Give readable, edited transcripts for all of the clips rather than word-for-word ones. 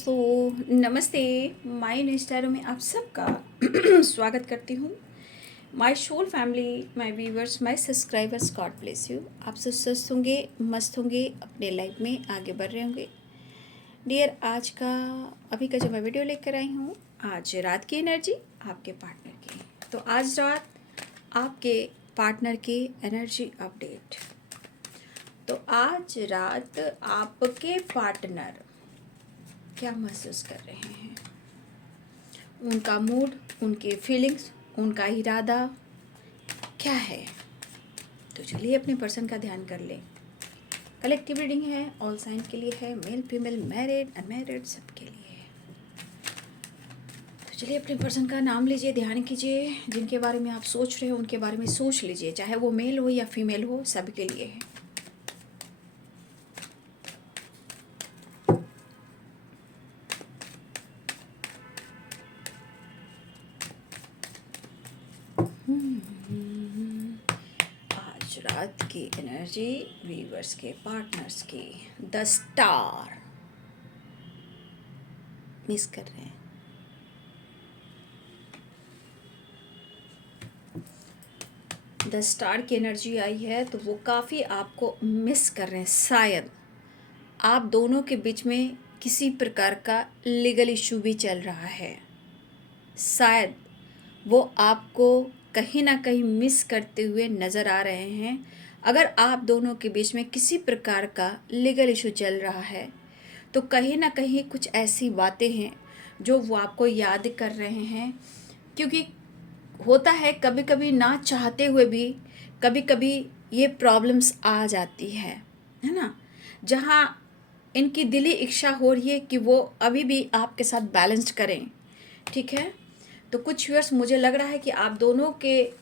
दोस्तों, नमस्ते। My new स्टारों में आप सबका स्वागत करती हूँ। My soul family, my viewers, my subscribers, God bless you. आप सब स्वस्थ होंगे, मस्त होंगे, अपने लाइफ में आगे बढ़ रहे होंगे। डियर, आज का अभी का जो मैं वीडियो लेकर आई हूँ, आज रात की एनर्जी आपके पार्टनर की। तो आज रात आपके पार्टनर की एनर्जी अपडेट। तो आज रात आपके पार्टनर क्या महसूस कर रहे हैं, उनका मूड, उनके फीलिंग्स, उनका इरादा क्या है। तो चलिए अपने पर्सन का ध्यान कर लें। कलेक्टिव रीडिंग है, ऑल साइन के लिए है, मेल फीमेल, मैरिड अनमैरिड सबके लिए है। तो चलिए अपने पर्सन का नाम लीजिए, ध्यान कीजिए। जिनके बारे में आप सोच रहे हो उनके बारे में सोच लीजिए, चाहे वो मेल हो या फीमेल हो, सबके लिए है। आज रात की एनर्जी वीवर्स के पार्टनर्स की, द स्टार मिस कर रहे हैं। द स्टार की एनर्जी आई है तो वो काफ़ी आपको मिस कर रहे हैं। शायद आप दोनों के बीच में किसी प्रकार का लीगल इशू भी चल रहा है। शायद वो आपको कहीं ना कहीं मिस करते हुए नज़र आ रहे हैं। अगर आप दोनों के बीच में किसी प्रकार का लीगल इशू चल रहा है तो कहीं ना कहीं कुछ ऐसी बातें हैं जो वो आपको याद कर रहे हैं। क्योंकि होता है कभी कभी ना चाहते हुए भी कभी कभी ये प्रॉब्लम्स आ जाती है ना, जहाँ इनकी दिली इच्छा हो रही है कि वो अभी भी आपके साथ बैलेंस्ड करें। ठीक है, तो कुछ व्यूअर्स मुझे लग रहा है कि आप दोनों के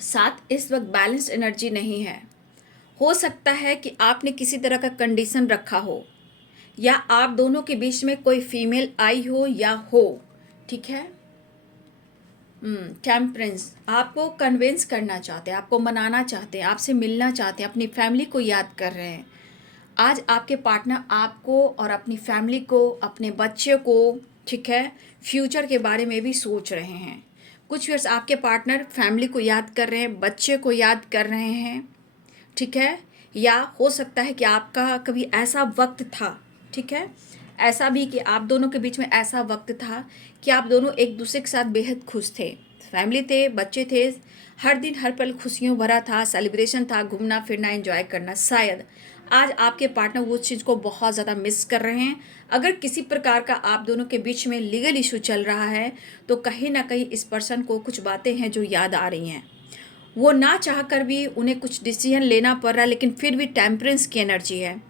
साथ इस वक्त बैलेंस्ड एनर्जी नहीं है। हो सकता है कि आपने किसी तरह का कंडीशन रखा हो या आप दोनों के बीच में कोई फीमेल आई हो या हो। ठीक है, टेम्परेंस आपको कन्विंस करना चाहते हैं, आपको मनाना चाहते हैं, आपसे मिलना चाहते हैं, अपनी फैमिली को याद कर रहे हैं। आज आपके पार्टनर आपको और अपनी फैमिली को, अपने बच्चे को, ठीक है, फ्यूचर के बारे में भी सोच रहे हैं। कुछ व्यूअर्स आपके पार्टनर फैमिली को याद कर रहे हैं, बच्चे को याद कर रहे हैं। ठीक है, या हो सकता है कि आपका कभी ऐसा वक्त था, ठीक है, ऐसा भी कि आप दोनों के बीच में ऐसा वक्त था कि आप दोनों एक दूसरे के साथ बेहद खुश थे, फैमिली थे, बच्चे थे, हर दिन हर पल खुशियों भरा था, सेलिब्रेशन था, घूमना फिरना एंजॉय करना। शायद आज आपके पार्टनर वो चीज़ को बहुत ज़्यादा मिस कर रहे हैं। अगर किसी प्रकार का आप दोनों के बीच में लीगल इशू चल रहा है तो कहीं ना कहीं इस पर्सन को कुछ बातें हैं जो याद आ रही हैं। वो ना चाह कर भी उन्हें कुछ डिसीजन लेना पड़ रहा है, लेकिन फिर भी टेम्परेंस की एनर्जी है।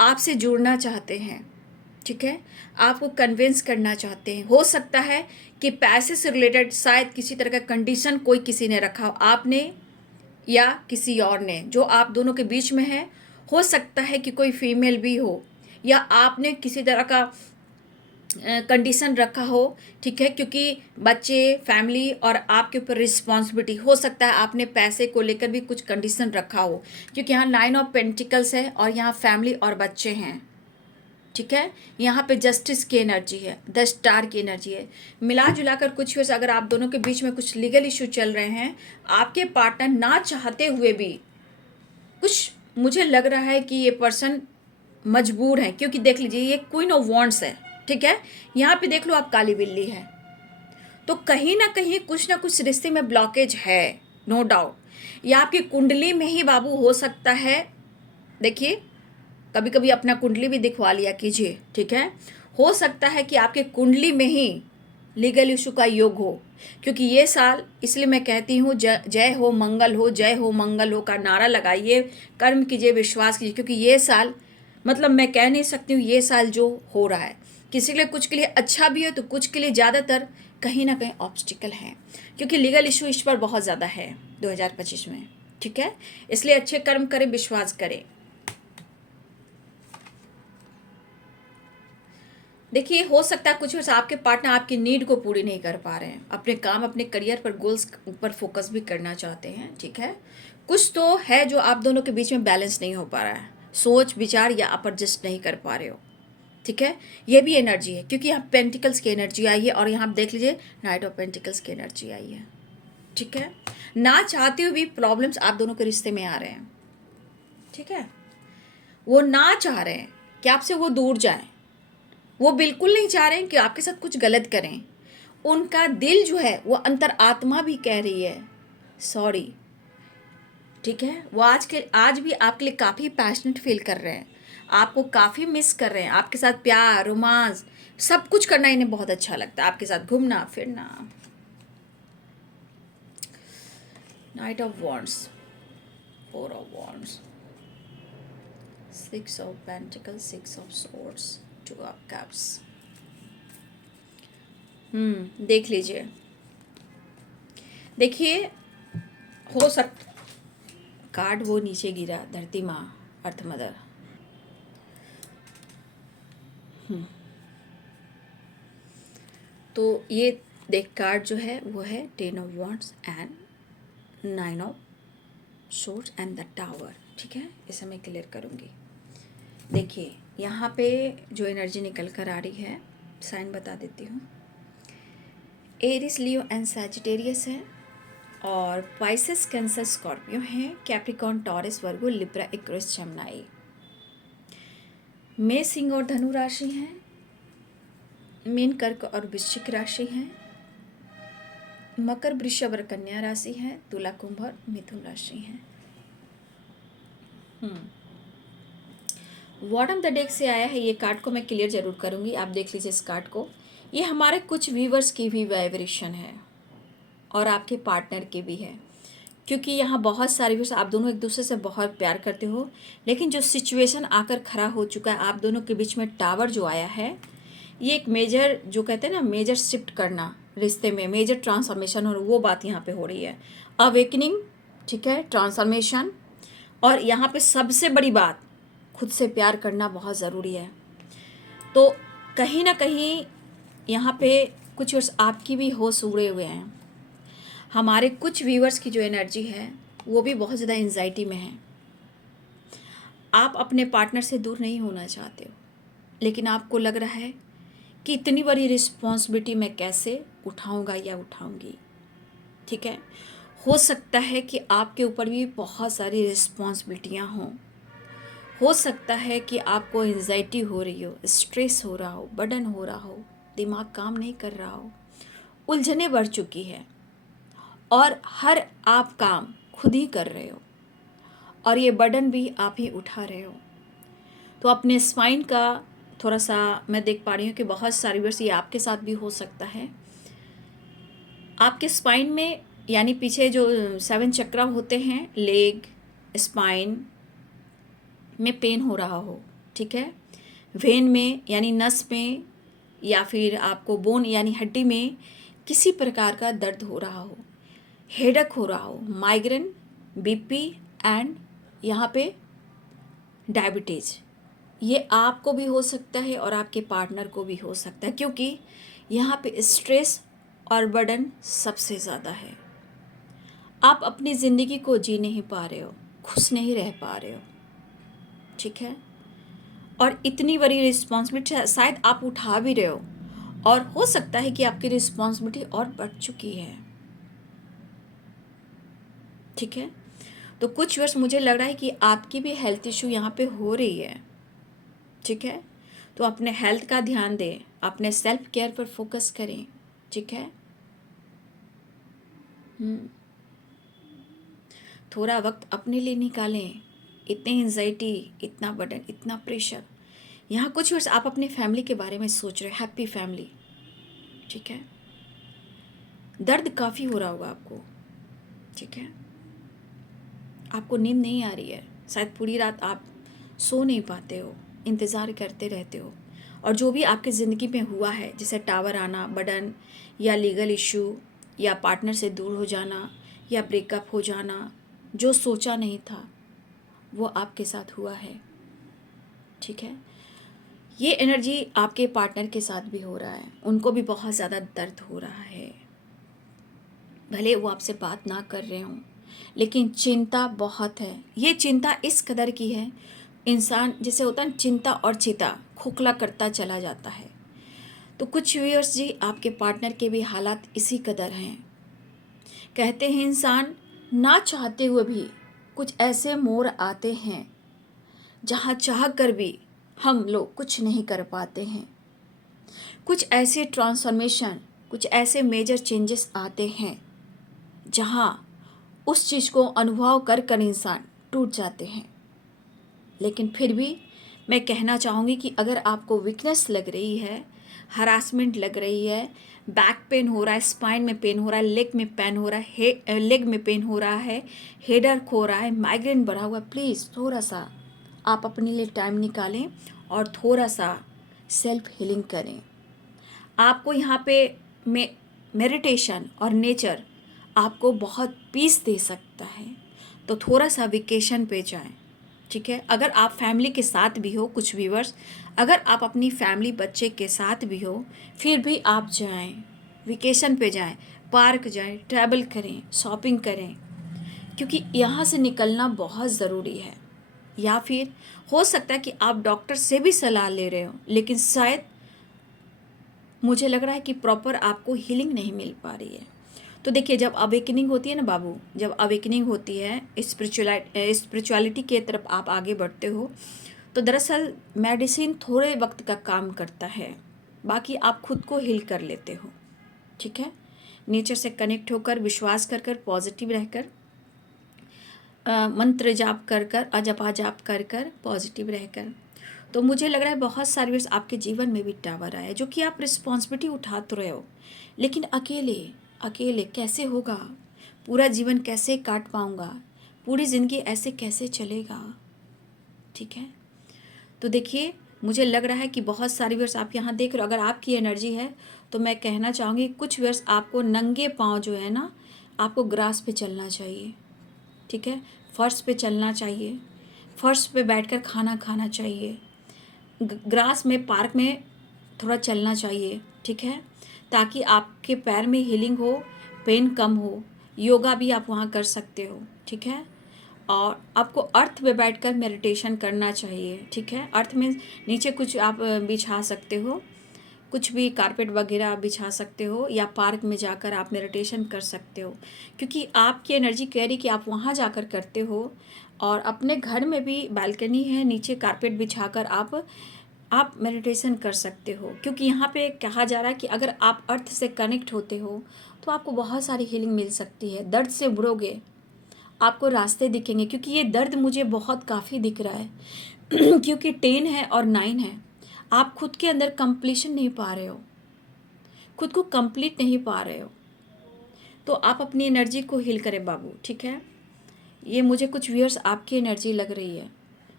आपसे जुड़ना चाहते हैं, ठीक है, आपको कन्विंस करना चाहते हैं। हो सकता है कि पैसे से रिलेटेड शायद किसी तरह का कंडीशन कोई किसी ने रखा हो, आपने या किसी और ने, जो आप दोनों के बीच में है। हो सकता है कि कोई फीमेल भी हो या आपने किसी तरह का कंडीशन रखा हो। ठीक है, क्योंकि बच्चे, फैमिली और आपके ऊपर रिस्पॉन्सिबिलिटी, हो सकता है आपने पैसे को लेकर भी कुछ कंडीशन रखा हो, क्योंकि यहाँ 9 ऑफ पेंटिकल्स है और यहाँ फैमिली और बच्चे हैं। ठीक है, यहाँ पे जस्टिस की एनर्जी है, द स्टार की एनर्जी है। मिला जुला कर कुछ वैसे अगर आप दोनों के बीच में कुछ लीगल इशू चल रहे हैं, आपके पार्टनर ना चाहते हुए भी कुछ, मुझे लग रहा है कि ये पर्सन मजबूर है। क्योंकि देख लीजिए ये क्वीन ऑफ वॉन्ड्स है, ठीक है, यहाँ पे देख लो आप काली बिल्ली है। तो कहीं ना कुछ रिश्ते में ब्लॉकेज है, नो डाउट। या आपकी कुंडली में ही बाबू हो सकता है। देखिए, कभी कभी अपना कुंडली भी दिखवा लिया कीजिए। ठीक है, हो सकता है कि आपके कुंडली में ही लीगल इशू का योग हो। क्योंकि ये साल, इसलिए मैं कहती हूँ जय हो मंगल हो, जय हो मंगल हो का नारा लगाइए, कर्म कीजिए, विश्वास कीजिए। क्योंकि ये साल, मतलब मैं कह नहीं सकती हूँ, ये साल जो हो रहा है किसी के लिए, कुछ के लिए अच्छा भी है तो कुछ के लिए ज़्यादातर कहीं ना कहीं ऑब्स्टिकल है। क्योंकि लीगल इशू इस पर बहुत ज़्यादा है 2025 में। ठीक है, इसलिए अच्छे कर्म करें, विश्वास करें। देखिए, हो सकता है कुछ वर्ष आपके पार्टनर आपकी नीड को पूरी नहीं कर पा रहे हैं, अपने काम, अपने करियर पर, गोल्स पर फोकस भी करना चाहते हैं। ठीक है, कुछ तो है जो आप दोनों के बीच में बैलेंस नहीं हो पा रहा है। सोच विचार या आप एडजस्ट नहीं कर पा रहे हो, ठीक है। ये भी एनर्जी है क्योंकि यहाँ पेंटिकल्स की एनर्जी आई है और यहाँ आप देख लीजिए नाइट ऑफ पेंटिकल्स की एनर्जी आई है, ठीक है। ना चाहते हुए भी प्रॉब्लम्स आप दोनों के रिश्ते में आ रहे हैं, ठीक है। वो ना चाह रहे हैं कि आपसे वो दूर जाए, वो बिल्कुल नहीं चाह रहे हैं कि आपके साथ कुछ गलत करें। उनका दिल जो है वो अंतर आत्मा भी कह रही है सॉरी, ठीक है। वो आज भी आपके लिए काफ़ी पैशनेट फील कर रहे हैं, आपको काफ़ी मिस कर रहे हैं। आपके साथ प्यार रोमांस सब कुछ करना इन्हें बहुत अच्छा लगता है, आपके साथ घूमना फिरना। Night of wands, 4 of wands, 6 of pentacles, 6 of swords, 2 of cups. देख लीजिए, देखिए हो सकता कार्ड वो नीचे गिरा, धरती माँ, अर्थ मदर। तो ये देख कार्ड जो है वो है 10 of wands and 9 of swords and the tower, ठीक है। इसे मैं क्लियर करूँगी। देखिए यहाँ पे जो एनर्जी निकल कर आ रही है, साइन बता देती हूँ। एरिस, लियो एंड सैजिटेरियस है और पाइसेस, कैंसर, स्कॉर्पियो हैं, कैप्रिकॉर्न, टॉरस, वर्गो, लिब्रा, एक्वेरियस, जेमिनी। मेष, सिंह और धनु राशि हैं, मीन, कर्क और वृश्चिक राशि हैं, मकर, वृषभ और कन्या राशि है, तुला, कुंभ और मिथुन राशि है। बॉटम द डेक से आया है, ये कार्ड को मैं क्लियर जरूर करूंगी, आप देख लीजिए इस कार्ड को। ये हमारे कुछ व्यूवर्स की भी वाइब्रेशन है और आपके पार्टनर की भी है, क्योंकि यहाँ बहुत सारे व्यूअर्स, आप दोनों एक दूसरे से बहुत प्यार करते हो, लेकिन जो सिचुएशन आकर खड़ा हो चुका है आप दोनों के बीच में, टावर जो आया है, ये एक मेजर, जो कहते हैं ना मेजर शिफ्ट करना रिश्ते में, मेजर ट्रांसफॉर्मेशन, और वो बात यहाँ पे हो रही है। अवेकनिंग, ठीक है, ट्रांसफॉर्मेशन। और यहाँ पे सबसे बड़ी बात, खुद से प्यार करना बहुत ज़रूरी है। तो कहीं ना कहीं यहाँ पे कुछ व्यूअर्स आपकी भी होश उड़े हुए हैं। हमारे कुछ व्यूअर्स की जो एनर्जी है वो भी बहुत ज़्यादा एंजाइटी में है। आप अपने पार्टनर से दूर नहीं होना चाहते हो, लेकिन आपको लग रहा है कि इतनी बड़ी रिस्पॉन्सिबिलिटी मैं कैसे उठाऊंगा या उठाऊंगी, ठीक है। हो सकता है कि आपके ऊपर भी बहुत सारी रिस्पॉन्सिबिलिटियाँ हों, हो सकता है कि आपको एंजाइटी हो रही हो, स्ट्रेस हो रहा हो, बर्डन हो रहा हो, दिमाग काम नहीं कर रहा हो, उलझने बढ़ चुकी है और हर आप काम खुद ही कर रहे हो और ये बर्डन भी आप ही उठा रहे हो। तो अपने स्पाइन का थोड़ा सा, मैं देख पा रही हूँ कि बहुत सारी बार ये आपके साथ भी हो सकता है। आपके स्पाइन में यानी पीछे जो 7 चक्रा होते हैं, लेग, स्पाइन में पेन हो रहा हो, ठीक है। वेन में यानी नस में, या फिर आपको बोन यानी हड्डी में किसी प्रकार का दर्द हो रहा हो, हेडक हो रहा हो, माइग्रेन, बीपी एंड यहाँ पे डायबिटीज़, ये आपको भी हो सकता है और आपके पार्टनर को भी हो सकता है, क्योंकि यहाँ पे स्ट्रेस और बर्डन सबसे ज़्यादा है। आप अपनी ज़िंदगी को जी नहीं पा रहे हो, खुश नहीं रह पा रहे हो, ठीक है। और इतनी बड़ी रिस्पॉन्सिबिलिटी शायद आप उठा भी रहे हो और हो सकता है कि आपकी रिस्पॉन्सिबिलिटी और बढ़ चुकी है, ठीक है। तो कुछ वर्ष मुझे लग रहा है कि आपकी भी हेल्थ इशू यहाँ पे हो रही है, ठीक है। तो अपने हेल्थ का ध्यान दें, अपने सेल्फ केयर पर फोकस करें, ठीक है। थोड़ा वक्त अपने लिए निकालें। इतनी एंजाइटी, इतना बर्डन, इतना प्रेशर, यहाँ कुछ वर्ष आप अपने फैमिली के बारे में सोच रहे, हैप्पी फैमिली, ठीक है। दर्द काफ़ी हो रहा होगा आपको, ठीक है। आपको नींद नहीं आ रही है, शायद पूरी रात आप सो नहीं पाते हो, इंतज़ार करते रहते हो। और जो भी आपकी ज़िंदगी में हुआ है, जैसे टावर आना, बर्डन या लीगल इशू या पार्टनर से दूर हो जाना या ब्रेकअप हो जाना, जो सोचा नहीं था वो आपके साथ हुआ है, ठीक है। ये एनर्जी आपके पार्टनर के साथ भी हो रहा है, उनको भी बहुत ज़्यादा दर्द हो रहा है। भले वो आपसे बात ना कर रहे हों, लेकिन चिंता बहुत है। ये चिंता इस कदर की है, इंसान जैसे होता है चिंता और चिता खोखला करता चला जाता है। तो कुछ व्यूअर्स जी, आपके पार्टनर के भी हालात इसी कदर हैं। कहते हैं इंसान ना चाहते हुए भी कुछ ऐसे मोड़ आते हैं जहाँ चाह कर भी हम लोग कुछ नहीं कर पाते हैं। कुछ ऐसे ट्रांसफॉर्मेशन, कुछ ऐसे मेजर चेंजेस आते हैं जहाँ उस चीज़ को अनुभव कर कर इंसान टूट जाते हैं। लेकिन फिर भी मैं कहना चाहूँगी कि अगर आपको वीकनेस लग रही है, हरासमेंट लग रही है, बैक पेन हो रहा है, स्पाइन में पेन हो रहा है, लेग में पेन हो रहा है, लेग में पेन हो रहा है, हेडर्क हो रहा है, माइग्रेन बढ़ा हुआ है, प्लीज़ थोड़ा सा आप अपने लिए टाइम निकालें और थोड़ा सा सेल्फ हीलिंग करें। आपको यहाँ पे मेडिटेशन और नेचर आपको बहुत पीस दे सकता है, तो थोड़ा सा वेकेशन पे जाएं। ठीक है, अगर आप फैमिली के साथ भी हो, कुछ व्यूअर्स अगर आप अपनी फैमिली बच्चे के साथ भी हो, फिर भी आप जाएं, वेकेशन पे जाएं, पार्क जाएं, ट्रैवल करें, शॉपिंग करें, क्योंकि यहाँ से निकलना बहुत ज़रूरी है। या फिर हो सकता है कि आप डॉक्टर से भी सलाह ले रहे हो, लेकिन शायद मुझे लग रहा है कि प्रॉपर आपको हीलिंग नहीं मिल पा रही है। तो देखिए, जब अवेकनिंग होती है ना बाबू, जब अवेकनिंग होती है, स्पिरिचुअलिटी के तरफ आप आगे बढ़ते हो, तो दरअसल मेडिसिन थोड़े वक्त का काम करता है, बाकी आप खुद को हील कर लेते हो। ठीक है, नेचर से कनेक्ट होकर, विश्वास कर कर, पॉजिटिव रहकर, मंत्र जाप कर कर, अजपा जाप कर कर, पॉजिटिव रहकर। तो मुझे लग रहा है बहुत सारे वर्ष आपके जीवन में भी टावर आए, जो कि आप रिस्पॉन्सिबिलिटी उठा तो रहे हो, लेकिन अकेले अकेले कैसे होगा, पूरा जीवन कैसे काट पाऊंगा, पूरी ज़िंदगी ऐसे कैसे चलेगा। ठीक है, तो देखिए, मुझे लग रहा है कि बहुत सारे वर्ष आप यहाँ देख रहे हो। अगर आपकी एनर्जी है तो मैं कहना चाहूँगी कुछ वर्ष आपको नंगे पाँव जो है ना, आपको ग्रास पे चलना चाहिए। ठीक है, फर्श पे चलना चाहिए, फर्श पे बैठकर खाना खाना चाहिए, ग्रास में, पार्क में थोड़ा चलना चाहिए। ठीक है, ताकि आपके पैर में हीलिंग हो, पेन कम हो। योगा भी आप वहाँ कर सकते हो। ठीक है, और आपको अर्थ पे बैठकर मेडिटेशन करना चाहिए। ठीक है, अर्थ में नीचे कुछ आप बिछा सकते हो, कुछ भी कारपेट वगैरह बिछा सकते हो, या पार्क में जाकर आप मेडिटेशन कर सकते हो, क्योंकि आपकी एनर्जी कह रही कि आप वहाँ जाकर करते हो। और अपने घर में भी बालकनी है, नीचे कारपेट बिछाकर आप मेडिटेशन कर सकते हो, क्योंकि यहाँ पे कहा जा रहा है कि अगर आप अर्थ से कनेक्ट होते हो तो आपको बहुत सारी हीलिंग मिल सकती है। दर्द से उबरोगे, आपको रास्ते दिखेंगे, क्योंकि ये दर्द मुझे बहुत काफ़ी दिख रहा है क्योंकि 10 है और 9 है। आप खुद के अंदर कंप्लीशन नहीं पा रहे हो, खुद को कंप्लीट नहीं पा रहे हो, तो आप अपनी एनर्जी को हील करें बाबू। ठीक है, ये मुझे कुछ व्यूअर्स आपकी एनर्जी लग रही है,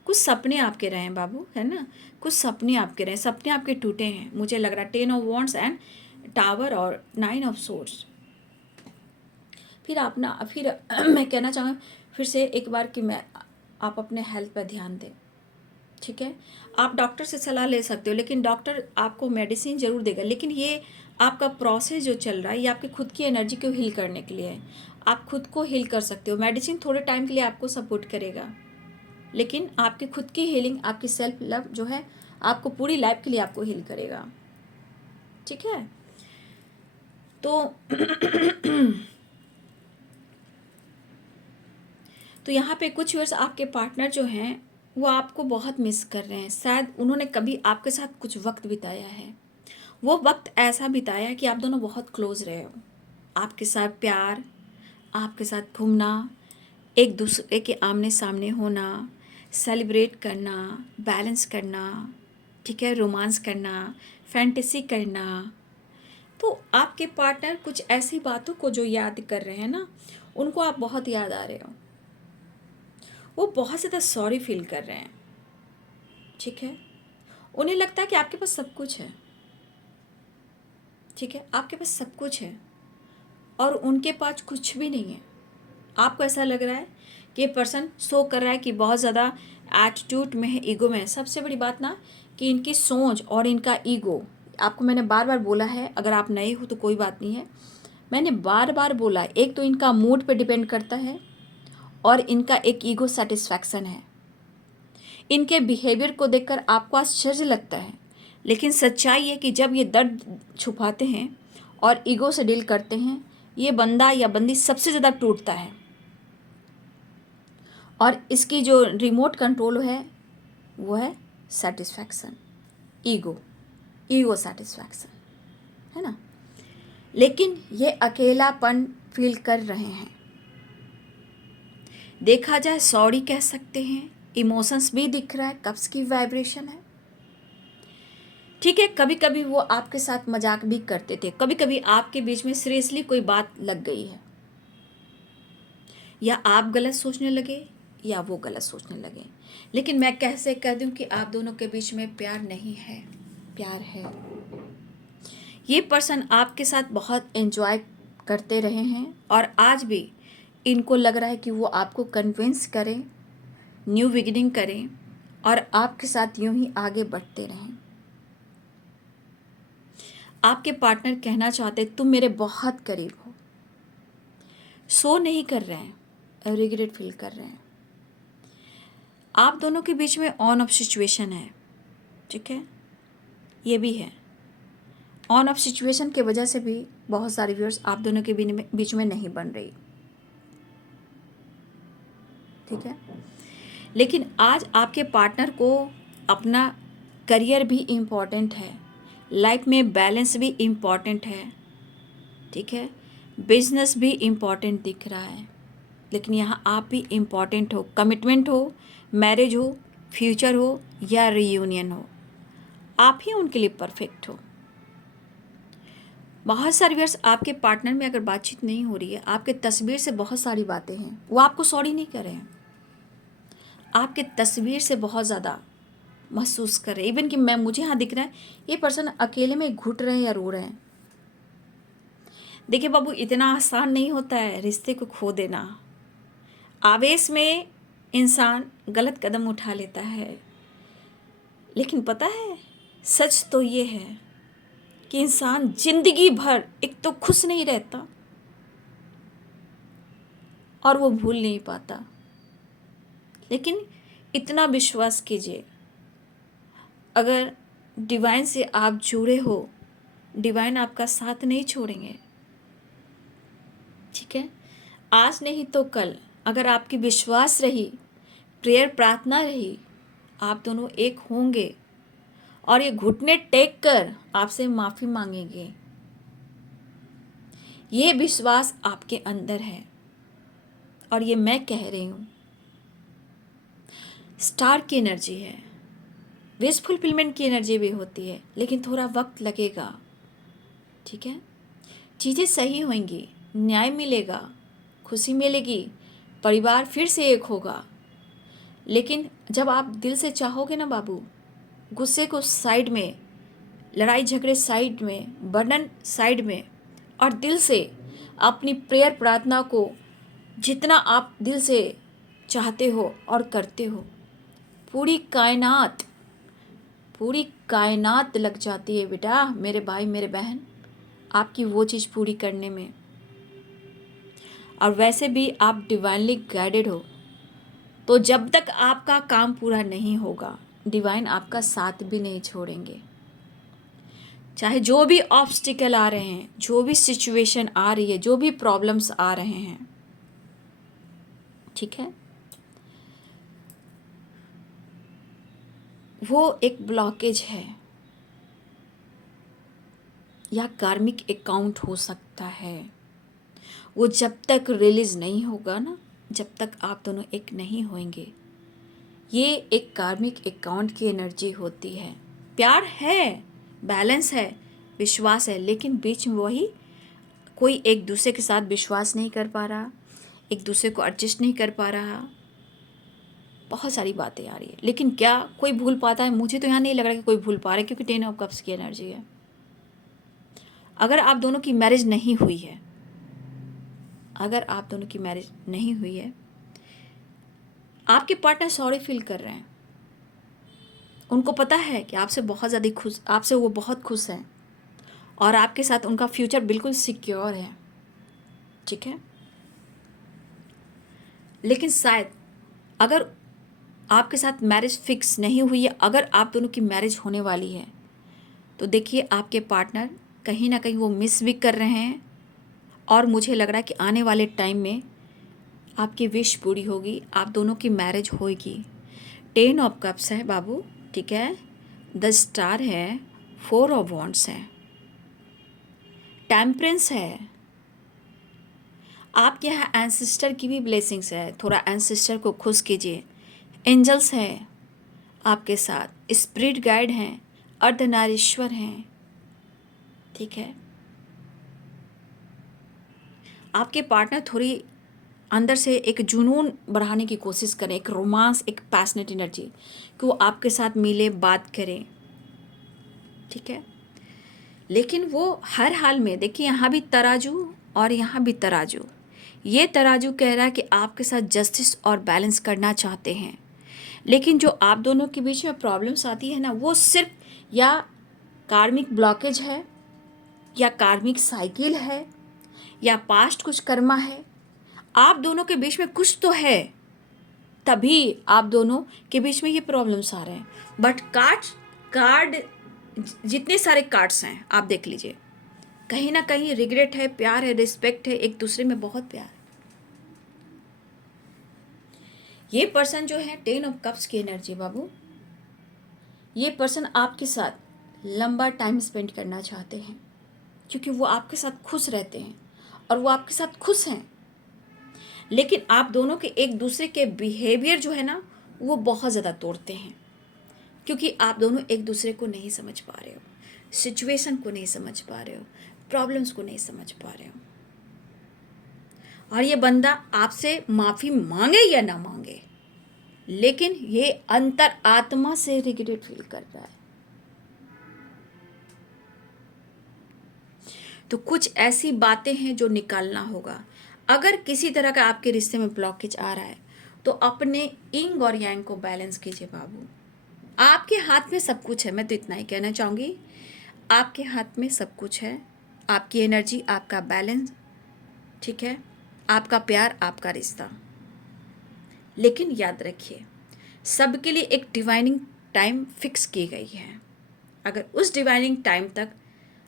कुछ सपने आपके रहे हैं बाबू, है ना, कुछ सपने आपके रहे, सपने आपके टूटे हैं। मुझे लग रहा है 10 ऑफ वॉन्ड्स एंड टावर और 9 ऑफ सोर्ड्स। फिर आप ना, फिर मैं कहना चाहूँगा फिर से एक बार कि आप अपने हेल्थ पर ध्यान दें। ठीक है, आप डॉक्टर से सलाह ले सकते हो, लेकिन डॉक्टर आपको मेडिसिन ज़रूर देगा, लेकिन ये आपका प्रोसेस जो चल रहा है ये आपकी खुद की एनर्जी को हील करने के लिए है। आप खुद को हील कर सकते हो, मेडिसिन थोड़े टाइम के लिए आपको सपोर्ट करेगा, लेकिन आपकी खुद की हीलिंग, आपकी सेल्फ लव जो है, आपको पूरी लाइफ के लिए आपको हील करेगा। ठीक है, तो तो यहाँ पे कुछ वर्ष आपके पार्टनर जो हैं वो आपको बहुत मिस कर रहे हैं। शायद उन्होंने कभी आपके साथ कुछ वक्त बिताया है, वो वक्त ऐसा बिताया है कि आप दोनों बहुत क्लोज रहे हो। आपके साथ प्यार, आपके साथ घूमना, एक दूसरे के आमने सामने होना, सेलिब्रेट करना, बैलेंस करना, ठीक है, रोमांस करना, फैंटेसी करना। तो आपके पार्टनर कुछ ऐसी बातों को जो याद कर रहे हैं ना, उनको आप बहुत याद आ रहे हो, वो बहुत ज़्यादा सॉरी फील कर रहे हैं। ठीक है, उन्हें लगता है कि आपके पास सब कुछ है। ठीक है, आपके पास सब कुछ है और उनके पास कुछ भी नहीं है। आपको ऐसा लग रहा है कि ये पर्सन शो कर रहा है कि बहुत ज़्यादा एटीट्यूड में है, ईगो में है। सबसे बड़ी बात ना कि इनकी सोच और इनका ईगो, आपको मैंने बार बार बोला है, अगर आप नए हो तो कोई बात नहीं है, मैंने बार बार बोला, एक तो इनका मूड पे डिपेंड करता है और इनका एक ईगो सेटिस्फैक्शन है। इनके बिहेवियर को देखकर आपको आश्चर्य लगता है, लेकिन सच्चाई है कि जब ये दर्द छुपाते हैं और ईगो से डील करते हैं, ये बंदा या बंदी सबसे ज़्यादा टूटता है। और इसकी जो रिमोट कंट्रोल है वो है सेटिस्फैक्शन, ईगो सेटिस्फैक्शन, है ना। लेकिन ये अकेलापन फील कर रहे हैं। देखा जाए सॉरी कह सकते हैं, इमोशंस भी दिख रहा है, कप्स की वाइब्रेशन है। ठीक है, कभी कभी वो आपके साथ मजाक भी करते थे, कभी कभी आपके बीच में सीरियसली कोई बात लग गई है, या आप गलत सोचने लगे या वो गलत सोचने लगे। लेकिन मैं कैसे कह दूं कि आप दोनों के बीच में प्यार नहीं है, प्यार है। ये पर्सन आपके साथ बहुत एंजॉय करते रहे हैं और आज भी इनको लग रहा है कि वो आपको कन्विंस करें, न्यू बिगिनिंग करें और आपके साथ यूं ही आगे बढ़ते रहें। आपके पार्टनर कहना चाहते तुम मेरे बहुत करीब हो, सो नहीं कर रहे हैं, रिग्रेट फील कर रहे हैं। आप दोनों के बीच में ऑन ऑफ सिचुएशन है, ठीक है, ये भी है। ऑन ऑफ सिचुएशन की वजह से भी बहुत सारी व्यूअर्स आप दोनों के बीच में नहीं बन रही, ठीक है। लेकिन आज आपके पार्टनर को अपना करियर भी इम्पॉर्टेंट है, लाइफ में बैलेंस भी इम्पॉर्टेंट है, ठीक है, बिजनेस भी इम्पॉर्टेंट दिख रहा है। लेकिन यहाँ आप भी इम्पॉर्टेंट हो, कमिटमेंट हो, मैरिज हो, फ्यूचर हो या रीयूनियन हो, आप ही उनके लिए परफेक्ट हो। बहुत सारी व्यूअर्स आपके पार्टनर में अगर बातचीत नहीं हो रही है, आपके तस्वीर से बहुत सारी बातें हैं, वो आपको सॉरी नहीं कर रहे हैं, आपके तस्वीर से बहुत ज़्यादा महसूस कर रहे हैं। इवन कि मुझे यहाँ दिख रहा है ये पर्सन अकेले में घुट रहे हैं या रो रहे हैं। देखिए बाबू, इतना आसान नहीं होता है रिश्ते को खो देना। आवेश में इंसान गलत कदम उठा लेता है, लेकिन पता है सच तो ये है कि इंसान जिंदगी भर एक तो खुश नहीं रहता और वो भूल नहीं पाता। लेकिन इतना विश्वास कीजिए, अगर डिवाइन से आप जुड़े हो, डिवाइन आपका साथ नहीं छोड़ेंगे, ठीक है। आज नहीं तो कल अगर आपकी विश्वास रही, प्रेयर प्रार्थना रही, आप दोनों एक होंगे और ये घुटने टेक कर आपसे माफ़ी मांगेंगे। ये विश्वास आपके अंदर है और ये मैं कह रही हूँ। स्टार की एनर्जी है, विश फुलफिलमेंट की एनर्जी भी होती है, लेकिन थोड़ा वक्त लगेगा, ठीक है। चीज़ें सही होंगी, न्याय मिलेगा, खुशी मिलेगी, परिवार फिर से एक होगा। लेकिन जब आप दिल से चाहोगे ना बाबू, गुस्से को साइड में, लड़ाई झगड़े साइड में, बर्डन साइड में, और दिल से अपनी प्रेयर प्रार्थना को जितना आप दिल से चाहते हो और करते हो, पूरी कायनात लग जाती है बेटा, मेरे भाई मेरे बहन, आपकी वो चीज़ पूरी करने में। और वैसे भी आप डिवाइनली गाइडेड हो, तो जब तक आपका काम पूरा नहीं होगा, डिवाइन आपका साथ भी नहीं छोड़ेंगे। चाहे जो भी ऑब्स्टिकल आ रहे हैं, जो भी सिचुएशन आ रही है, जो भी प्रॉब्लम्स आ रहे हैं, ठीक है, वो एक ब्लॉकेज है या कार्मिक अकाउंट हो सकता है। वो जब तक रिलीज नहीं होगा ना, जब तक आप दोनों एक नहीं होंगे, ये एक कार्मिक अकाउंट की एनर्जी होती है। प्यार है, बैलेंस है, विश्वास है, लेकिन बीच में वही कोई एक दूसरे के साथ विश्वास नहीं कर पा रहा, एक दूसरे को एडजस्ट नहीं कर पा रहा, बहुत सारी बातें आ रही है। लेकिन क्या कोई भूल पाता है? मुझे तो यहाँ नहीं लग रहा कि कोई भूल पा रहा है, क्योंकि 10 ऑफ कप्स की एनर्जी है। अगर आप दोनों की मैरिज नहीं हुई है, अगर आप दोनों की मैरिज नहीं हुई है, आपके पार्टनर सॉरी फील कर रहे हैं, उनको पता है कि आपसे बहुत ज़्यादा खुश, आपसे वो बहुत खुश हैं और आपके साथ उनका फ्यूचर बिल्कुल सिक्योर है, ठीक है। लेकिन शायद अगर आपके साथ मैरिज फिक्स नहीं हुई है, अगर आप दोनों की मैरिज होने वाली है तो देखिए आपके पार्टनर कहीं ना कहीं वो मिस भी कर रहे हैं, और मुझे लग रहा है कि आने वाले टाइम में आपकी विश पूरी होगी, आप दोनों की मैरिज होगी। 10 ऑफ कप्स है बाबू, ठीक है, द स्टार है, 4 ऑफ वॉन्ड्स है, टेम्परेंस है। आपके यहाँ एंसेस्टर की भी ब्लेसिंग्स है, थोड़ा एंसेस्टर को खुश कीजिए। एंजल्स है आपके साथ, स्पिरिट गाइड हैं, अर्धनारीश्वर हैं, ठीक है। आपके पार्टनर थोड़ी अंदर से एक जुनून बढ़ाने की कोशिश करें, एक रोमांस, एक पैशनेट एनर्जी, कि वो आपके साथ मिले, बात करें, ठीक है। लेकिन वो हर हाल में, देखिए यहाँ भी तराजू और यहाँ भी तराजू, ये तराजू कह रहा है कि आपके साथ जस्टिस और बैलेंस करना चाहते हैं, लेकिन जो आप दोनों के बीच में प्रॉब्लम्स आती है ना, वो सिर्फ या कार्मिक ब्लॉकेज है, या कार्मिक साइकिल है, या पास्ट कुछ कर्मा है। आप दोनों के बीच में कुछ तो है, तभी आप दोनों के बीच में ये प्रॉब्लम्स आ रहे हैं। बट कार्ड जितने सारे कार्ड्स हैं आप देख लीजिए, कहीं ना कहीं रिग्रेट है, प्यार है, रिस्पेक्ट है, एक दूसरे में बहुत प्यार है। ये पर्सन जो है 10 ऑफ कप्स की एनर्जी बाबू, ये पर्सन आपके साथ लंबा टाइम स्पेंड करना चाहते हैं, क्योंकि वो आपके साथ खुश रहते हैं और वो आपके साथ खुश हैं। लेकिन आप दोनों के एक दूसरे के बिहेवियर जो है ना, वो बहुत ज़्यादा तोड़ते हैं, क्योंकि आप दोनों एक दूसरे को नहीं समझ पा रहे हो, सिचुएशन को नहीं समझ पा रहे हो, प्रॉब्लम्स को नहीं समझ पा रहे हो। और ये बंदा आपसे माफ़ी मांगे या ना मांगे, लेकिन ये अंतर आत्मा से रिग्रेट फील कर रहा है। तो कुछ ऐसी बातें हैं जो निकालना होगा। अगर किसी तरह का आपके रिश्ते में ब्लॉकेज आ रहा है तो अपने इंग और यांग को बैलेंस कीजिए बाबू। आपके हाथ में सब कुछ है, मैं तो इतना ही कहना चाहूँगी, आपके हाथ में सब कुछ है, आपकी एनर्जी, आपका बैलेंस, ठीक है, आपका प्यार, आपका रिश्ता। लेकिन याद रखिए, सबके लिए एक डिवाइनिंग टाइम फिक्स की गई है। अगर उस डिवाइनिंग टाइम तक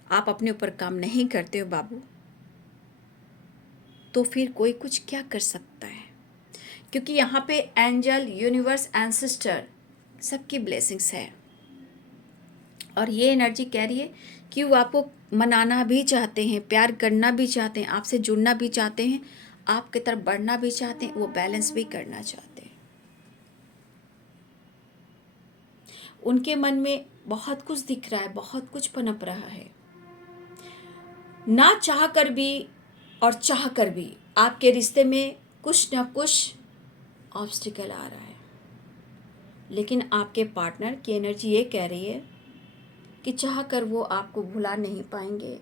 आप अपने ऊपर काम नहीं करते हो बाबू, तो फिर कोई कुछ क्या कर सकता है, क्योंकि यहाँ पे एंजल, यूनिवर्स, एंसेस्टर सबकी ब्लेसिंग्स है। और ये एनर्जी कह रही है कि वो आपको मनाना भी चाहते हैं, प्यार करना भी चाहते हैं, आपसे जुड़ना भी चाहते हैं, आपकी तरफ बढ़ना भी चाहते हैं, वो बैलेंस भी करना चाहते हैं। उनके मन में बहुत कुछ दिख रहा है, बहुत कुछ पनप रहा है। ना चाह कर भी और चाह कर भी आपके रिश्ते में कुछ ना कुछ ऑब्स्टिकल आ रहा है। लेकिन आपके पार्टनर की एनर्जी ये कह रही है कि चाह कर वो आपको भुला नहीं पाएंगे,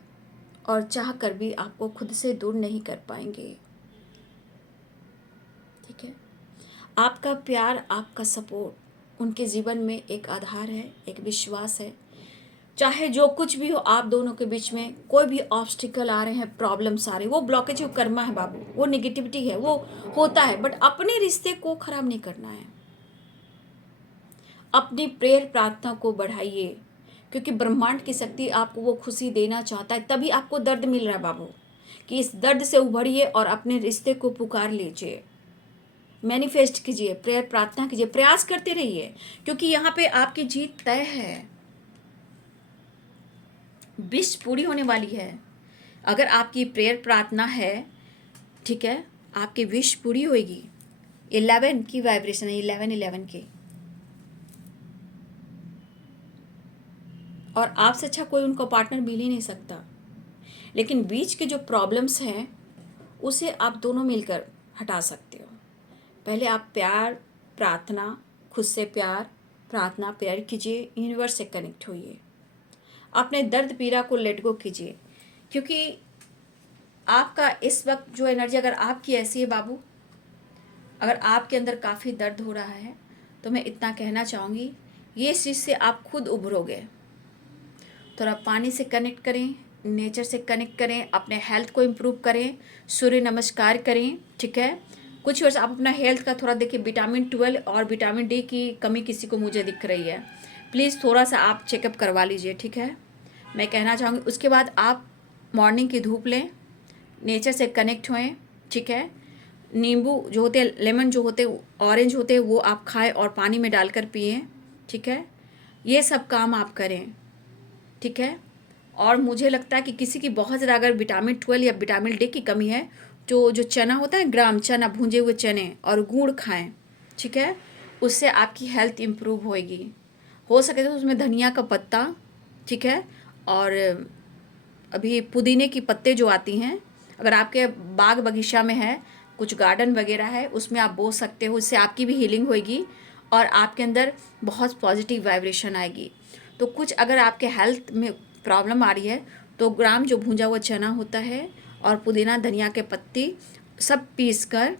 और चाह कर भी आपको खुद से दूर नहीं कर पाएंगे, ठीक है। आपका प्यार, आपका सपोर्ट उनके जीवन में एक आधार है, एक विश्वास है। चाहे जो कुछ भी हो, आप दोनों के बीच में कोई भी ऑब्स्टिकल आ रहे हैं, प्रॉब्लम्स आ रहे हैं, वो ब्लॉकेज, वो कर्मा है बाबू, वो निगेटिविटी है, वो होता है, बट अपने रिश्ते को खराब नहीं करना है। अपनी प्रेयर, प्रार्थना को बढ़ाइए, क्योंकि ब्रह्मांड की शक्ति आपको वो खुशी देना चाहता है, तभी आपको दर्द मिल रहा है बाबू, कि इस दर्द से उभरिए और अपने रिश्ते को पुकार लीजिए, मैनिफेस्ट कीजिए, प्रेयर, प्रार्थना कीजिए, प्रयास करते रहिए, क्योंकि यहाँ पे आपकी जीत तय है, विश पूरी होने वाली है। अगर आपकी प्रेयर, प्रार्थना है, ठीक है, आपकी विश पूरी होगी। 11 की वाइब्रेशन है, 11 की, और आपसे अच्छा कोई उनको पार्टनर मिल ही नहीं सकता। लेकिन बीच के जो प्रॉब्लम्स हैं उसे आप दोनों मिलकर हटा सकते हो। पहले आप प्यार, प्रार्थना, खुद से प्यार, प्रार्थना, प्यार कीजिए, यूनिवर्स से कनेक्ट होइए, अपने दर्द पीड़ा को लेट गो कीजिए, क्योंकि आपका इस वक्त जो एनर्जी, अगर आपकी ऐसी है बाबू, अगर आपके अंदर काफ़ी दर्द हो रहा है, तो मैं इतना कहना चाहूँगी, ये चीज़ से आप खुद उभरोगे। थोड़ा पानी से कनेक्ट करें, नेचर से कनेक्ट करें, अपने हेल्थ को इम्प्रूव करें, सूर्य नमस्कार करें, ठीक है, कुछ वर्ष आप अपना हेल्थ का थोड़ा देखिए, विटामिन 12 और विटामिन डी की कमी किसी को मुझे दिख रही है, प्लीज़ थोड़ा सा आप चेकअप करवा लीजिए, ठीक है, मैं कहना चाहूँगी। उसके बाद आप मॉर्निंग की धूप लें, नेचर से कनेक्ट होएं, ठीक है, नींबू जो होते हैं, लेमन जो होते हैं, ऑरेंज होते हैं, वो आप खाएं और पानी में डालकर पिएं, ठीक है, ये सब काम आप करें, ठीक है। और मुझे लगता है कि किसी की बहुत ज़्यादा अगर विटामिन 12 या विटामिन डी की कमी है, तो जो चना होता है, ग्राम चना, भूंजे हुए चने और गुड़ खाएं, ठीक है, उससे आपकी हेल्थ इम्प्रूव होएगी। हो सके तो उसमें धनिया का पत्ता, ठीक है, और अभी पुदीने की पत्ते जो आती हैं, अगर आपके बाग बगीचा में है, कुछ गार्डन वगैरह है, उसमें आप बो सकते हो, उससे आपकी भी हीलिंग होएगी और आपके अंदर बहुत पॉजिटिव वाइब्रेशन आएगी। तो कुछ अगर आपके हेल्थ में प्रॉब्लम आ रही है, तो ग्राम जो भुंजा हुआ चना होता है और पुदीना, धनिया के पत्ती सब पीस कर,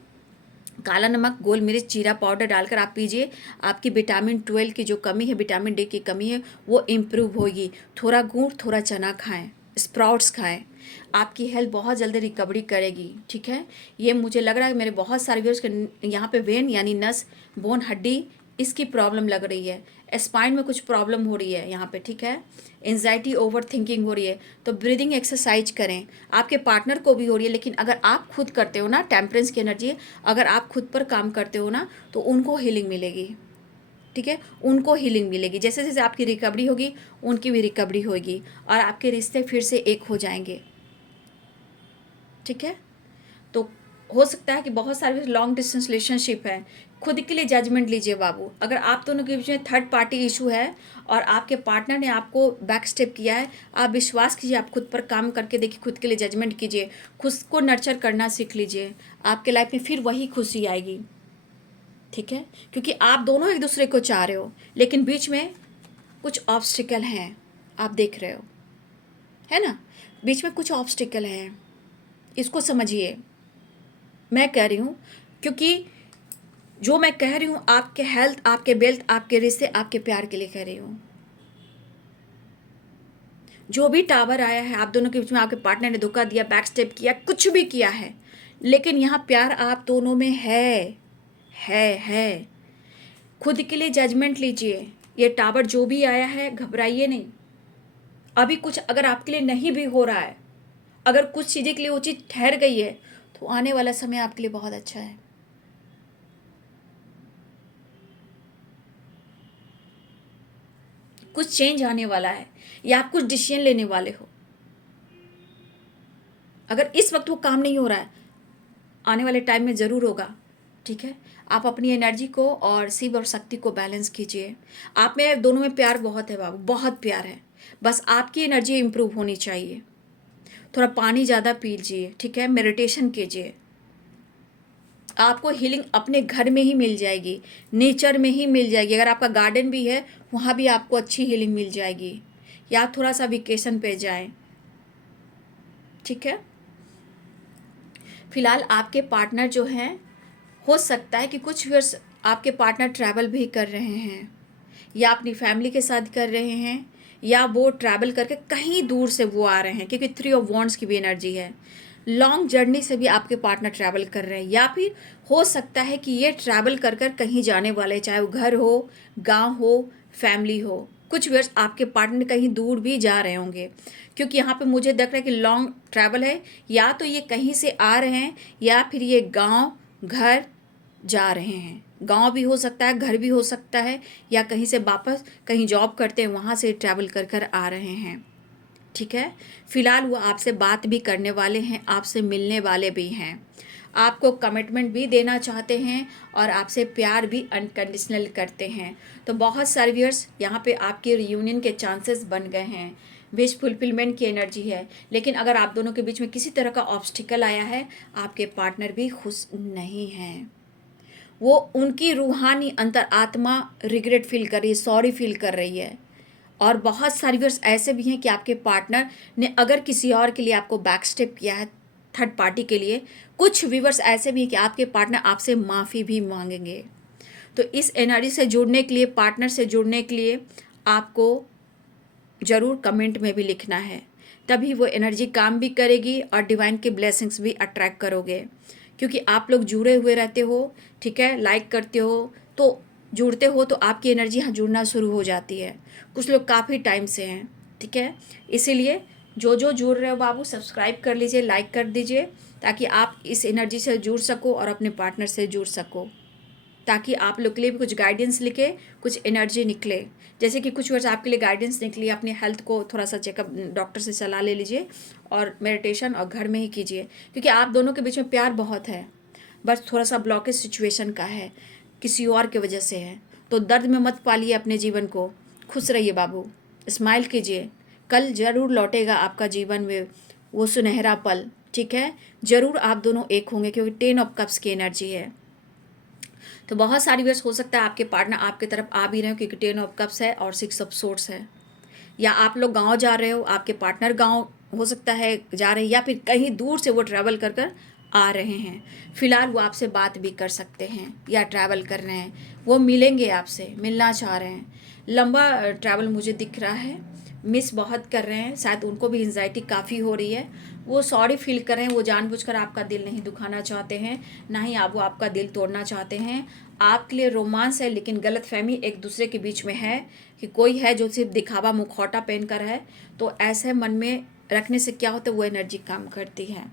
काला नमक, गोल मिर्च, जीरा पाउडर डालकर आप पीजिए। आपकी विटामिन 12 की जो कमी है, विटामिन डी की कमी है, वो इम्प्रूव होगी। थोड़ा गुड़, थोड़ा चना खाएं, स्प्राउट्स खाएं, आपकी हेल्थ बहुत जल्दी रिकवरी करेगी, ठीक है। ये मुझे लग रहा है मेरे बहुत सारे व्यूअर्स के यहाँ पे वेन यानी नस, बोन, हड्डी, इसकी प्रॉब्लम लग रही है, स्पाइन में कुछ प्रॉब्लम हो रही है यहाँ पे, ठीक है, एंजाइटी, ओवर थिंकिंग हो रही है, तो ब्रीदिंग एक्सरसाइज करें। आपके पार्टनर को भी हो रही है, लेकिन अगर आप खुद करते हो ना, टेम्परेंस की एनर्जी, अगर आप खुद पर काम करते हो ना, तो उनको हीलिंग मिलेगी, ठीक है, उनको हीलिंग मिलेगी। जैसे जैसे आपकी रिकवरी होगी, उनकी भी रिकवरी होगी और आपके रिश्ते फिर से एक हो जाएंगे, ठीक है। तो हो सकता है कि बहुत सारे लॉन्ग डिस्टेंस रिलेशनशिप है, खुद के लिए जजमेंट लीजिए बाबू। अगर आप दोनों के बीच में थर्ड पार्टी इशू है और आपके पार्टनर ने आपको बैक स्टेप किया है, आप विश्वास कीजिए, आप खुद पर काम करके देखिए, खुद के लिए जजमेंट कीजिए, खुद को नर्चर करना सीख लीजिए, आपके लाइफ में फिर वही खुशी आएगी, ठीक है। क्योंकि आप दोनों एक दूसरे को चाह रहे हो, लेकिन बीच में कुछ ऑब्स्टिकल हैं, आप देख रहे हो, है ना, बीच में कुछ ऑब्स्टिकल हैं, इसको समझिए। मैं कह रही हूँ, क्योंकि जो मैं कह रही हूँ आपके हेल्थ, आपके वेल्थ, आपके रिश्ते, आपके प्यार के लिए कह रही हूँ। जो भी टावर आया है आप दोनों के बीच में, आपके पार्टनर ने धोखा दिया, बैक स्टेप किया, कुछ भी किया है, लेकिन यहाँ प्यार आप दोनों में है। खुद के लिए जजमेंट लीजिए। ये टावर जो भी आया है, घबराइए नहीं। अभी कुछ अगर आपके लिए नहीं भी हो रहा है, अगर कुछ चीज़ें के लिए वो चीज़ ठहर गई है, तो आने वाला समय आपके लिए बहुत अच्छा है। कुछ चेंज आने वाला है या आप कुछ डिसीजन लेने वाले हो। अगर इस वक्त वो काम नहीं हो रहा है, आने वाले टाइम में ज़रूर होगा, ठीक है। आप अपनी एनर्जी को और शिव और शक्ति को बैलेंस कीजिए। आप में दोनों में प्यार बहुत है बाबू, बहुत प्यार है, बस आपकी एनर्जी इंप्रूव होनी चाहिए। थोड़ा पानी ज़्यादा पीजिए, ठीक है, मेडिटेशन कीजिए, आपको हीलिंग अपने घर में ही मिल जाएगी, नेचर में ही मिल जाएगी। अगर आपका गार्डन भी है, वहाँ भी आपको अच्छी हीलिंग मिल जाएगी, या थोड़ा सा वेकेशन पे जाएं, ठीक है। फिलहाल आपके पार्टनर जो हैं, हो सकता है कि कुछ वर्ष आपके पार्टनर ट्रैवल भी कर रहे हैं, या अपनी फैमिली के साथ कर रहे हैं, या वो ट्रैवल करके कहीं दूर से वो आ रहे हैं, क्योंकि 3 ऑफ वॉन्ड्स की भी एनर्जी है। लॉन्ग जर्नी से भी आपके पार्टनर ट्रैवल कर रहे हैं, या फिर हो सकता है कि ये ट्रैवल कर कर कहीं जाने वाले, चाहे वो घर हो, गांव हो, फैमिली हो। कुछ वर्ष आपके पार्टनर कहीं दूर भी जा रहे होंगे, क्योंकि यहाँ पे मुझे देख रहा है कि लॉन्ग ट्रैवल है, या तो ये कहीं से आ रहे हैं, या फिर ये गांव घर जा रहे हैं। गांव भी हो सकता है, घर भी हो सकता है, या कहीं से वापस, कहीं जॉब करते हैं वहाँ से ट्रैवल कर कर आ रहे हैं, ठीक है। फिलहाल वो आपसे बात भी करने वाले हैं, आपसे मिलने वाले भी हैं, आपको कमिटमेंट भी देना चाहते हैं और आपसे प्यार भी अनकंडीशनल करते हैं। तो बहुत सारे व्यूअर्स यहाँ पे आपके रियूनियन के चांसेस बन गए हैं, विश फुलफिलमेंट की एनर्जी है। लेकिन अगर आप दोनों के बीच में किसी तरह का ऑब्स्टिकल आया है, आपके पार्टनर भी खुश नहीं हैं, वो उनकी रूहानी अंतर आत्मा रिग्रेट फील कर रही है, सॉरी फील कर रही है। और बहुत सारे व्यूअर्स ऐसे भी हैं कि आपके पार्टनर ने अगर किसी और के लिए आपको बैक स्टेप किया है, थर्ड पार्टी के लिए, कुछ व्यूअर्स ऐसे भी हैं कि आपके पार्टनर आपसे माफ़ी भी मांगेंगे। तो इस एनर्जी से जुड़ने के लिए, पार्टनर से जुड़ने के लिए आपको ज़रूर कमेंट में भी लिखना है, तभी वो एनर्जी काम भी करेगी और डिवाइन के ब्लेसिंग्स भी अट्रैक्ट करोगे। क्योंकि आप लोग जुड़े हुए रहते हो, ठीक है, लाइक करते हो, तो जुड़ते हो तो आपकी एनर्जी यहाँ जुड़ना शुरू हो जाती है। कुछ लोग काफ़ी टाइम से हैं, ठीक है, इसीलिए जो जुड़ रहे हो बाबू सब्सक्राइब कर लीजिए, लाइक कर दीजिए, ताकि आप इस एनर्जी से जुड़ सको और अपने पार्टनर से जुड़ सको, ताकि आप लोग के लिए भी कुछ गाइडेंस लिखे, कुछ एनर्जी निकले। जैसे कि कुछ वर्ष आपके लिए गाइडेंस निकली, अपनी हेल्थ को थोड़ा सा चेकअप डॉक्टर से सलाह ले लीजिए और मेडिटेशन और घर में ही कीजिए, क्योंकि आप दोनों के बीच में प्यार बहुत है, बस थोड़ा सा ब्लॉकेज सिचुएशन का है, किसी और की वजह से है। तो दर्द में मत पालिए अपने जीवन को, खुश रहिए बाबू, स्माइल कीजिए, कल ज़रूर लौटेगा आपका जीवन में वो सुनहरा पल, ठीक है, ज़रूर आप दोनों एक होंगे, क्योंकि 10 ऑफ कप्स की एनर्जी है। तो बहुत सारी वर्ष हो सकता है आपके पार्टनर आपके तरफ आ भी रहे हो, क्योंकि 10 ऑफ कप्स है और 6 ऑफ सोर्ड्स है। या आप लोग गांव जा रहे हो, आपके पार्टनर गांव हो सकता है जा रहे हैं, या फिर कहीं दूर से वो ट्रैवल कर कर आ रहे हैं। फिलहाल वो आपसे बात भी कर सकते हैं या ट्रैवल कर रहे हैं, वो मिलेंगे आपसे, मिलना चाह रहे हैं। लंबा ट्रैवल मुझे दिख रहा है, मिस बहुत कर रहे हैं, शायद उनको भी एंजाइटी काफ़ी हो रही है, वो सॉरी फील कर रहे हैं, वो जानबूझकर आपका दिल नहीं दुखाना चाहते हैं, ना ही वो आपका दिल तोड़ना चाहते हैं। आपके लिए रोमांस है, लेकिन गलतफहमी एक दूसरे के बीच में है कि कोई है जो सिर्फ दिखावा मुखौटा पहन कर है। तो ऐसे मन में रखने से क्या होता है, वो एनर्जी काम करती है,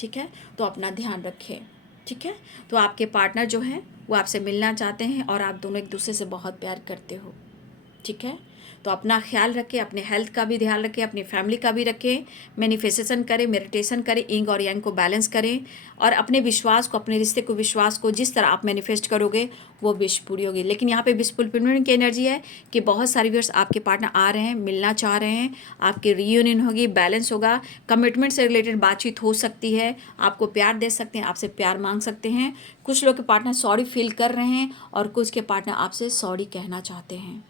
ठीक है, तो अपना ध्यान रखें, ठीक है। तो आपके पार्टनर जो हैं वो आपसे मिलना चाहते हैं और आप दोनों एक दूसरे से बहुत प्यार करते हो, ठीक है। तो अपना ख्याल रखें, अपने हेल्थ का भी ध्यान रखें, अपनी फैमिली का भी रखें, मैनिफेस्टेशन करें, मेडिटेशन करें, इंग और यांग को बैलेंस करें, और अपने विश्वास को, अपने रिश्ते को, विश्वास को जिस तरह आप मैनिफेस्ट करोगे वो विश पूरी होगी। लेकिन यहाँ पे विश फुलफिलमेंट की एनर्जी है कि बहुत सारे व्यूअर्स आपके पार्टनर आ रहे हैं, मिलना चाह रहे हैं, आपकी रियूनियन होगी, बैलेंस होगा, कमिटमेंट से रिलेटेड बातचीत हो सकती है, आपको प्यार दे सकते हैं, आपसे प्यार मांग सकते हैं। कुछ लोग के पार्टनर सॉरी फील कर रहे हैं और कुछ के पार्टनर आपसे सॉरी कहना चाहते हैं।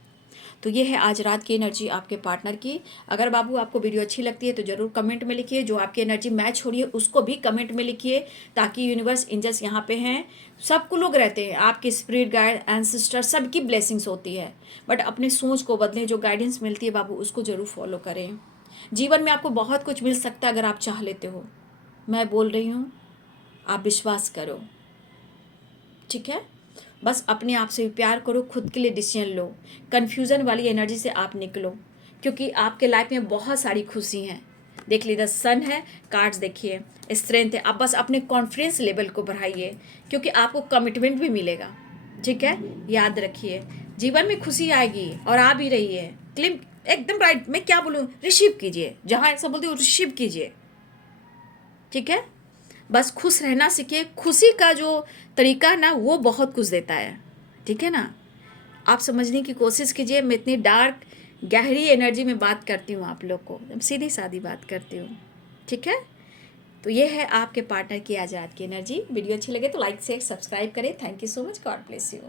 तो ये है आज रात की एनर्जी आपके पार्टनर की। अगर बाबू आपको वीडियो अच्छी लगती है तो ज़रूर कमेंट में लिखिए, जो आपकी एनर्जी मैच हो रही है उसको भी कमेंट में लिखिए, ताकि यूनिवर्स एंजल्स यहाँ पे हैं, सबको लोग रहते हैं, आपके स्पिरिट गाइड एंसेस्टर सबकी ब्लेसिंग्स होती है, बट अपने सोच को बदलें, जो गाइडेंस मिलती है बाबू उसको ज़रूर फॉलो करें। जीवन में आपको बहुत कुछ मिल सकता है अगर आप चाह लेते हो, मैं बोल रही हूँ, आप विश्वास करो, ठीक है। बस अपने आप से भी प्यार करो, खुद के लिए डिसीजन लो, कन्फ्यूज़न वाली एनर्जी से आप निकलो, क्योंकि आपके लाइफ में बहुत सारी खुशी हैं। देख लीजिए सन है, कार्ड्स देखिए, स्ट्रेंथ है। आप बस अपने कॉन्फिडेंस लेवल को बढ़ाइए, क्योंकि आपको कमिटमेंट भी मिलेगा, ठीक है। याद रखिए, जीवन में खुशी आएगी और आ भी रही है। क्लिम एकदम राइट, मैं क्या बोलूँ, रिसीव कीजिए, जहाँ ऐसा बोलती हूँ रिसीव कीजिए, ठीक है। बस खुश रहना सीखिए, खुशी का जो तरीका है ना वो बहुत कुछ देता है, ठीक है ना। आप समझने की कोशिश कीजिए, मैं इतनी डार्क गहरी एनर्जी में बात करती हूँ, आप लोग को सीधी सादी बात करती हूँ, ठीक है। तो ये है आपके पार्टनर की आज़ाद की एनर्जी। वीडियो अच्छी लगे तो लाइक शेयर सब्सक्राइब करें। Thank you so much, God bless you.